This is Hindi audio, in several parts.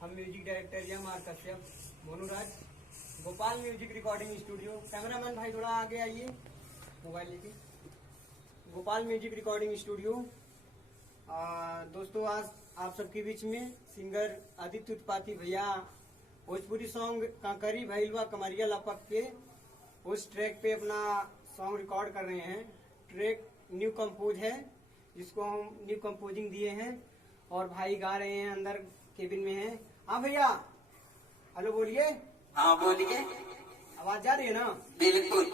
हम music director M R Kashyap, Monuraj, Gopal music recording studio. Cameraman भाई थोड़ा आगे आइए, मोबाइल लेके। Gopal music recording studio. दोस्तों, आज आप सबके बीच में सिंगर आदित्य उत्पाती भैया भोजपुरी सॉन्ग कांकरी भैलवा कमरिया लपक के उस ट्रैक पे अपना सॉन्ग रिकॉर्ड कर रहे हैं। ट्रैक न्यू कंपोज है, जिसको हम न्यू कंपोजिंग दिए हैं और भाई गा रहे हैं, अंदर केबिन में है। हाँ भैया, हेलो बोलिए। हाँ बोलिए। आवाज जा रही है ना? बिल्कुल।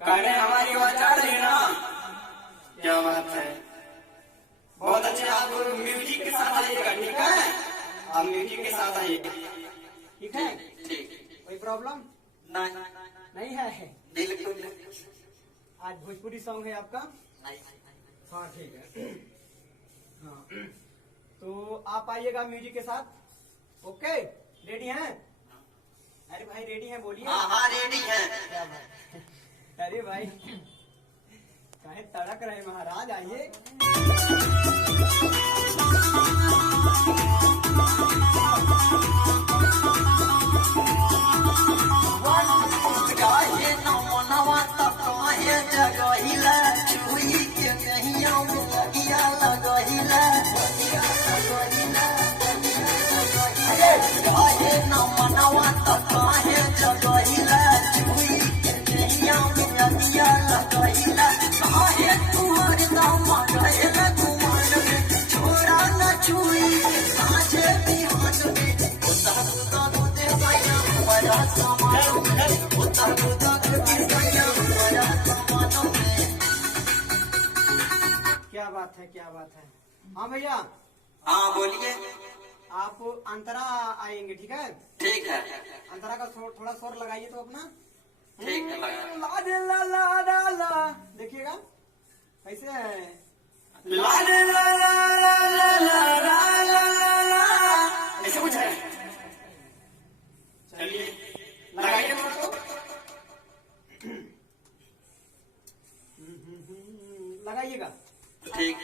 कहने हमारी आवाज जा रही है ना? क्या बात है, बहुत अच्छे। आप म्यूजिक के साथ आइएगा, ठीक है? आप म्यूजिक के साथ आइएगा, ठीक है? ठीक। कोई प्रॉब्लम नहीं है? बिल्कुल। आज भोजपुरी सॉन्ग है आपका? नहीं। हाँ ठीक है। हाँ, तो आप आइएगा म्यूजिक के साथ। ओके, रेडी हैं? अरे भाई रेडी हैं, बोलिए। हाँ रेडी है। क्या बात। अरे भाई काहे तड़क रहे महाराज, आइए। काहे नमनवा तक काहे जगहिला, चुई के नहिया में लगिया लगहिला। काहे नमनवा तक काहे जगहिला, चुई के नहिया में लगिया लगहिला। काहे तुम्हारे दामन रहेला गुमान में, छोरा न छुई साझे बिहान में। उतर उतर दे गया बड़ा सामान में, उतर उतर दे गया बड़ा सामान में। क्या बात है, क्या बात है। हाँ भैया, हाँ बोलिए। आप अंतरा आएंगे, ठीक है? ठीक है। अंतरा का थोड़ा स्वर लगाइए तो अपना। ठीक है, लगा। ला दे ला ला ला ला, देखिएगा कैसे है। ला ला ला ला ला ला ला ला, ऐसे कुछ है। चलिए लगाइए तो। लगाइएगा। ठीक।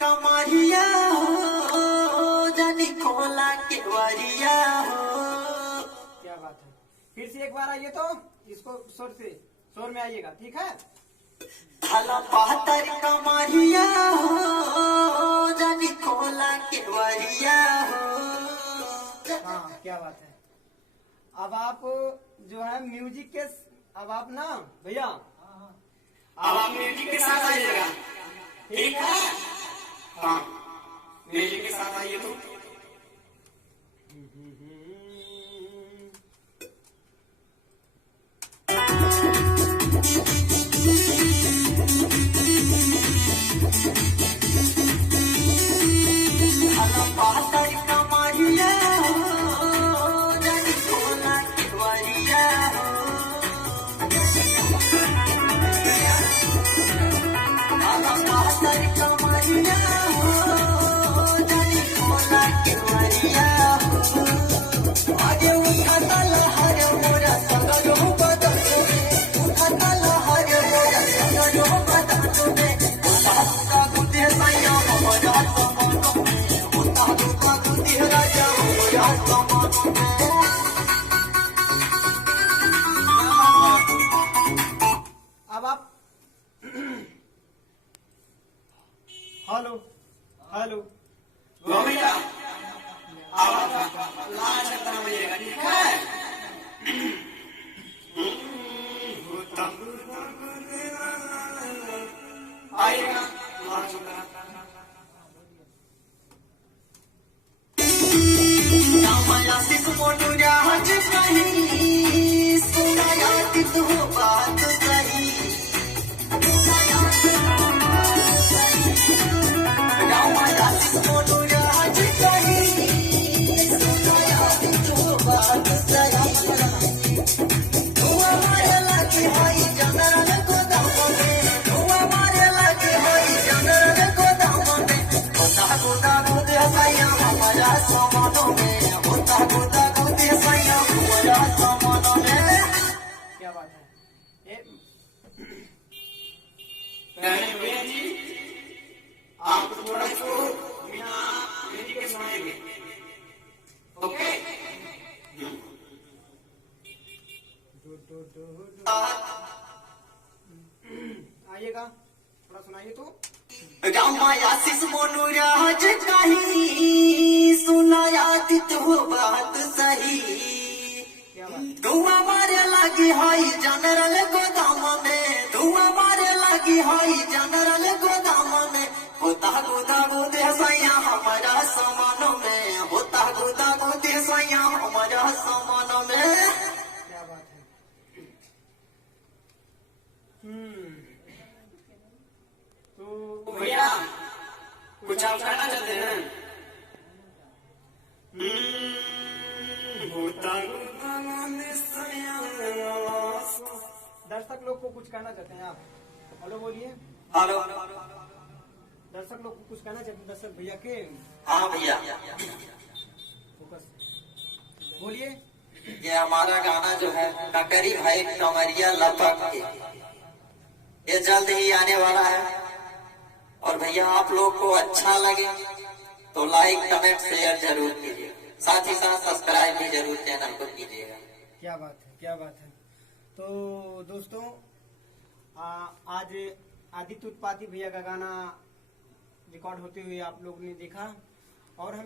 कमरिया हो जानी खोला के वरिया हो। क्या बात है। फिर से एक बार आइए तो इसको शोर में आइएगा, ठीक है? भला बहतर कमरिया हो जानी खोला के वरिया हो। हाँ क्या बात है। अब आप जो है म्यूजिक के, अब आप ना भैया, अब आप म्यूजिक के साथ आइएगा, ठीक है? हाँ म्यूजिक के साथ आइए तो। बहतर कमरिया हो जानी खोला के वरिया हो। बहतर कमरिया हो जानी खोला के वरिया हो। आगे उठाता लहर मोरा सगरो बदन में, उठाता लहर मोरा सगरो बदन में। उतारूंगा गुदे सैया मोरा समान में, उतारूंगा गुदे राजा मोरा समान में। अब आप हेलो हेलो भैया आप लाल छत्ता बजेगा, ठीक है? आइएगा लाल छत्ता। रामाया सिख मोटू राज कहीं सुना याद तो बात सही। रामाया सिख मोटू राज कहीं सुना याद तो बात सही। आप थोड़ा इसको बिना म्यूजिक के सुनाएंगे, ओके? आइएगा, थोड़ा सुनाइए तो। रामायासिस मोनुराज कहीं सुनाया तो बात सही। क्या बात? धुआं मारे लगी हाई जनरल गोदाम में, धुआं मारे लगी हाई जनरल गोदाम में। होता गुदा गुदे सैया हमारा सामान में, होता गुदा गुदे सैया हमारा सामान में। क्या बात है? तो भैया कुछ आप कहना चाहते हैं? होता गुदा गुदे सैया दर्शक लोग को कुछ कहना चाहते हैं आप? हेलो बोलिए। हेलो, दर्शक लोग को कुछ कहना चाहते हैं, दर्शक भैया के। हाँ भैया, फोकस बोलिए। ये हमारा गाना जो है ककरी भाई कमरिया लपक के, ये जल्द ही आने वाला है। और भैया आप लोग को अच्छा लगे तो लाइक कमेंट शेयर जरूर कीजिए, साथ ही साथ सब्सक्राइब भी जरूर चैनल को कीजिएगा। क्या बात है, क्या बात है। तो दोस्तों आज आदित्य उत्पाती भैया का गाना रिकॉर्ड होते हुए आप लोग ने देखा, और हम